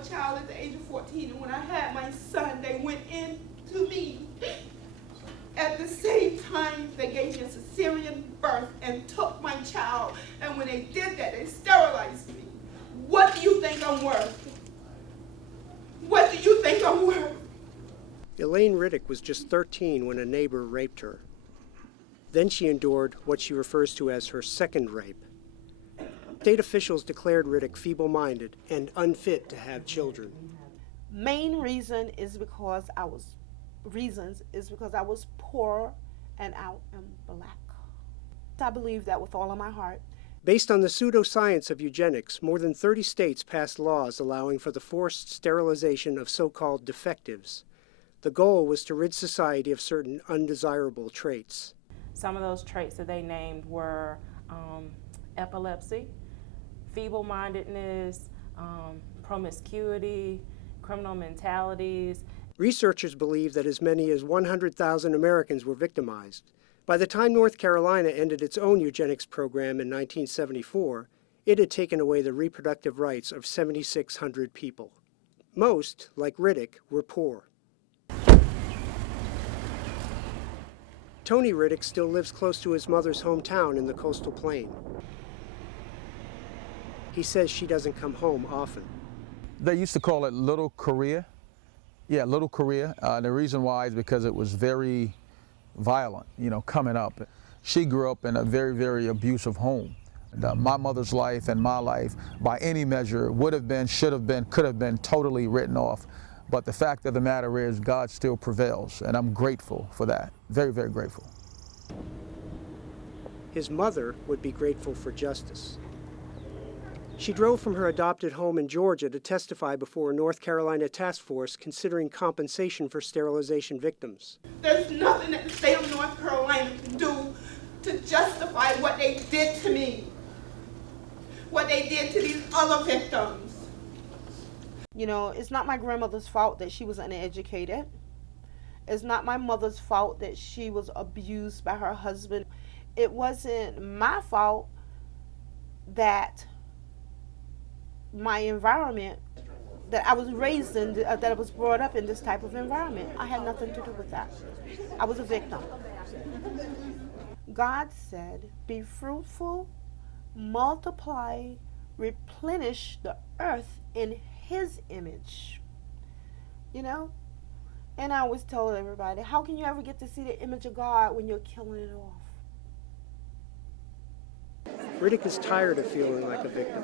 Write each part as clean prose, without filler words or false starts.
a child at the age of 14, and when I had my son, they went in to me. At the same time, they gave me a cesarean birth and took my child. And when they did that, they sterilized me. What do you think I'm worth? What do you think I'm worth? Elaine Riddick was just 13 when a neighbor raped her. Then she endured what she refers to as her second rape. State officials declared Riddick feeble-minded and unfit to have children. Main reason is because I was poor and I am black. I believe that with all of my heart. Based on the pseudoscience of eugenics, more than 30 states passed laws allowing for the forced sterilization of so-called defectives. The goal was to rid society of certain undesirable traits. Some of those traits that they named were epilepsy, feeble-mindedness, promiscuity, criminal mentalities. Researchers believe that as many as 100,000 Americans were victimized. By the time North Carolina ended its own eugenics program in 1974, it had taken away the reproductive rights of 7,600 people. Most, like Riddick, were poor. Tony Riddick still lives close to his mother's hometown in the coastal plain. He says she doesn't come home often. They used to call it Little Korea. Yeah, Little Korea. The reason why is because it was very violent, coming up. She grew up in a very, very abusive home. My mother's life and my life, by any measure, would have been, should have been, could have been totally written off. But the fact of the matter is God still prevails, and I'm grateful for that. Very, very grateful. His mother would be grateful for justice. She drove from her adopted home in Georgia to testify before a North Carolina task force considering compensation for sterilization victims. There's nothing that the state of North Carolina can do to justify what they did to me, what they did to these other victims. It's not my grandmother's fault that she was uneducated. It's not my mother's fault that she was abused by her husband. It wasn't my fault that my environment, that I was raised in, that I was brought up in this type of environment. I had nothing to do with that. I was a victim. God said, be fruitful, multiply, replenish the earth in His image. And I always told everybody, how can you ever get to see the image of God when you're killing it off? Riddick is tired of feeling like a victim,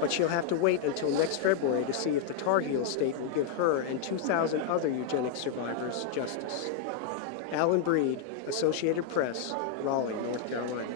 but she'll have to wait until next February to see if the Tar Heel state will give her and 2,000 other eugenics survivors justice. Alan Breed, Associated Press, Raleigh, North Carolina.